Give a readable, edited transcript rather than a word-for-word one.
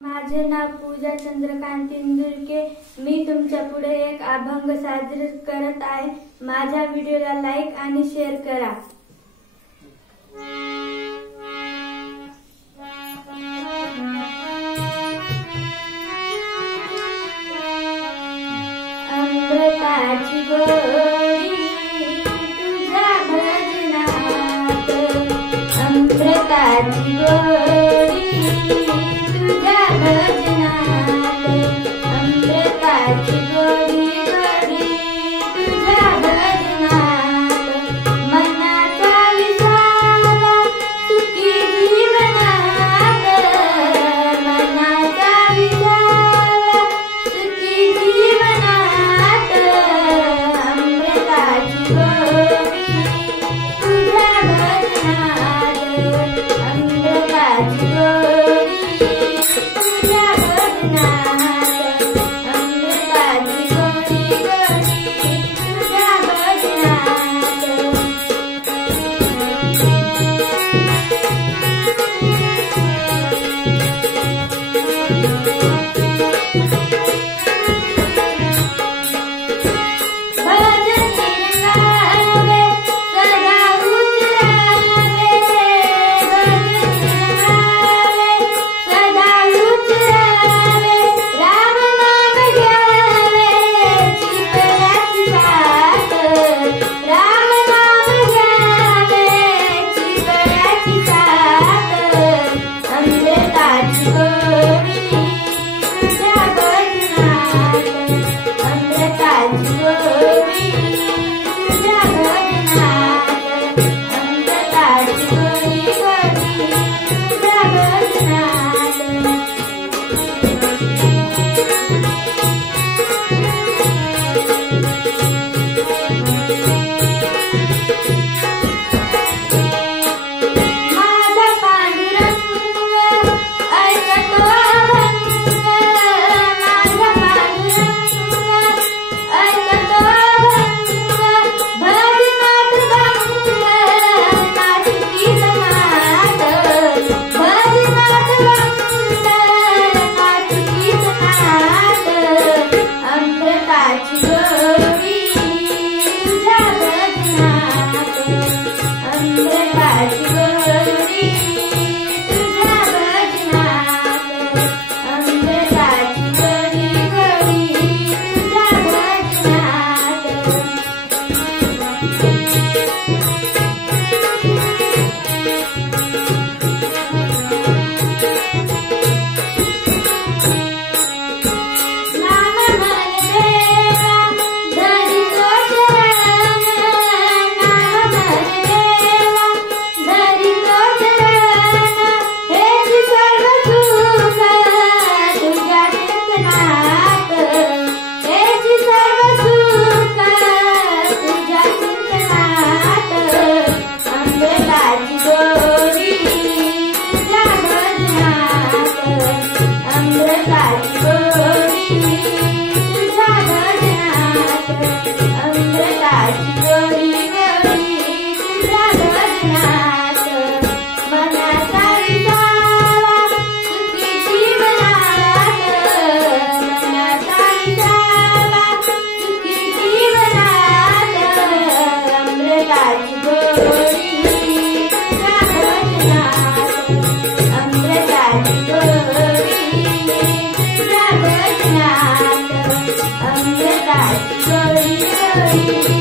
माझे नाव पूजा चंद्रकांत इंदुरके। मी तुमच्या पुढे एक अभंग सादर करत आहे। माझ्या व्हिडिओला लाईक आणि शेअर करा। अमृताची गोडी तुझ्या भजनात, अमृताची गोडी तुझ्या भजनात, अमृताची गोडी गोडी तुझ्या भजनात, मनाचा विसावा सुखी जीवनात, मनाचा विसावा सुखी जीवनात, अमृताची गोडी तुझ्या भजनात, अमृताची गोडी तुझ्या भजनात, अमृताची गोडी गोडी तुझ्या भजनात। अमृताची गोडी गोडी